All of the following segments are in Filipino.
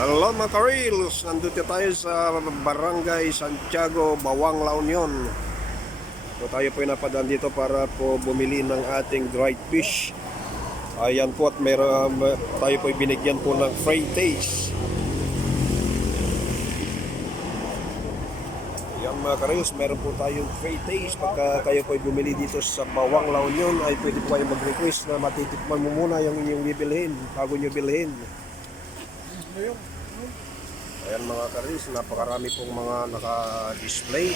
Hello mga ka-reels, nandito tayo sa Barangay Santiago, Bawang, La Union. So tayo po napadaan dito para po bumili ng ating dried fish. Ayan po, at tayo po binigyan po ng free taste. Ayan mga ka-reels, meron po tayong free taste. Pagka kayo po bumili dito sa Bawang, La Union, ay pwede po kayo mag-request na matitikman mo muna yung inyong bibilhin bago nyo bilhin. Ayan mga ka-reels, napakarami pong mga naka-display.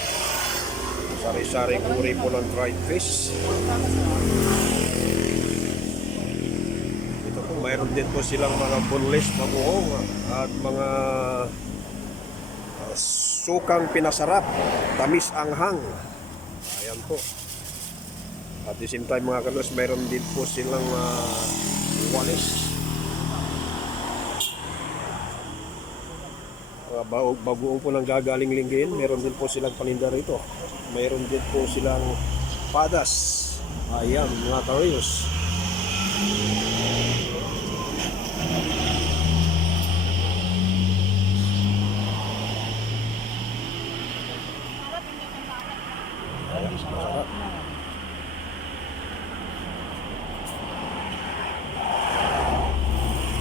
Sari-sari uri po ng dried fish. Ito po, mayroon din po silang mga boneless bagoong at mga sukang pinasarap, tamis anghang. Ayan po. At the same time mga ka-reels, mayroon din po silang walis. Bagoong po ng gagaling linggin. Meron din po silang paninda rito. Meron din po silang padas. Ayan mga ka-reels.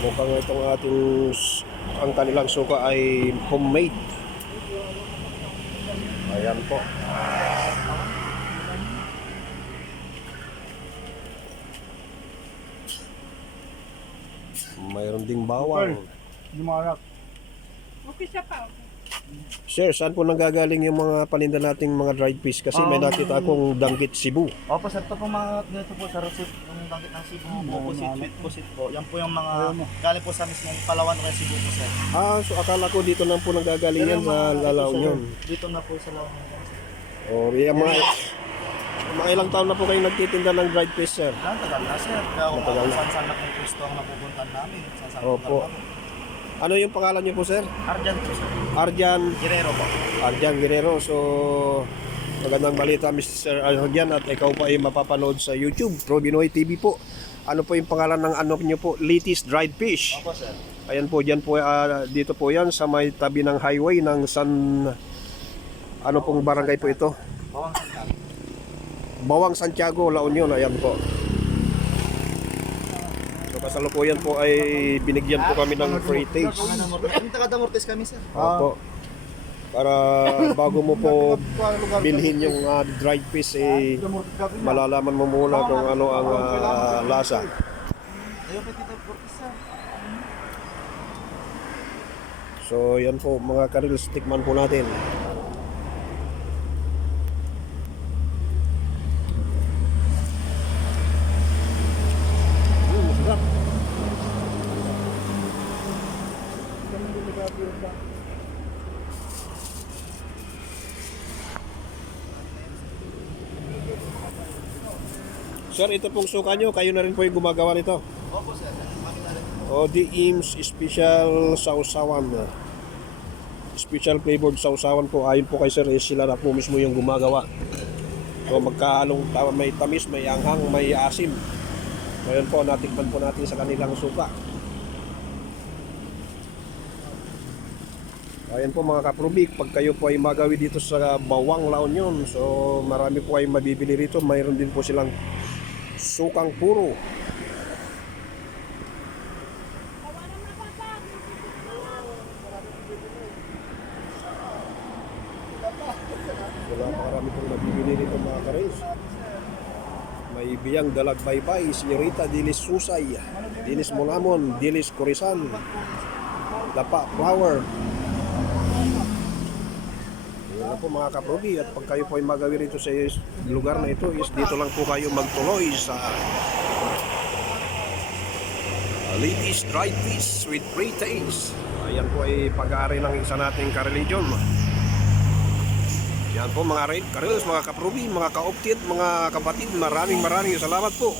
Mukhang itong ang kanilang suka ay homemade. Ayan po. Mayroon ding bawang. Okay siya pa. Sir, saan po nanggagaling yung mga paninda nating mga dried fish? Kasi may nakita akong danggit Cebu. Opo sir, ito po mga ganito po sa receipt yung bangkit ng Cebu po, sweet pusit po. Yan po yung mga galing po sa mismong Palawan o Cebu po sir. So akala ko dito lang po nanggagaling yan sa La Union. Dito na po sa La Union. Yung mga ilang taon na po kayo nagtitinda ng dried fish, sir? Tagal na sir, kaya kung Matagal na. saan na pong pwesto ang napupuntan namin. Saan Opo. Ano yung pangalan niyo po, sir? Arjan po sir. Arjan Guerrero po. Arjan Guerrero. So, magandang balita, Mr. Arjan, at ikaw pa ay mapapanood sa YouTube, Robinoy TV po. Ano po yung pangalan ng ano niyo po? Litis Dried Fish. Opo sir. Ayan po, dyan po, dito po yan sa may tabi ng highway ng ano pong barangay po ito? Bawang Santiago. Bawang Santiago, La Union. Ayan po. So kasalukuyan po ay binigyan po kami ng free taste. Ang taga-Damortes kami sir. Opo. Para bago mo po bilhin yung dried fish, malalaman mo muna kung ano ang lasa. Ayaw pa kita Damortes sir. So yan po mga ka-reels, tikman po natin. Masarap. Sir, ito pong suka nyo, kayo na rin po yung gumagawa nito. Opo sir. O the Eames Special Sausawan. Special flavored sausawan po. Ayon po kay sir, sila na po mismo yung gumagawa. So magkahalong may tamis, may anghang, may asim. Ngayon po, natikman po natin sa kanilang suka. Ayan po mga kaprubik, pag kayo po ay magawi dito sa Bawang, La Union, so marami po ay mabibili rito. Mayroon din po silang sukang puro. Wala pa karami pong mabibili rito mga ka-reels. May biyang dalag baybay, Senyorita Dilis Susay, Dilis Monamon, Dilis Corisan, Lapa Flower. Yan po mga kaprobi, at pag kayo po ay magawi rito sa lugar na ito, is dito lang po kayo magtuloy sa Litis Dried Fish with free taste. Ayan po ay pag-aari ng isa nating ka-religion. Yan po mga ka-reels, mga kaprobi, mga ka-optit, mga kapatid, maraming salamat po.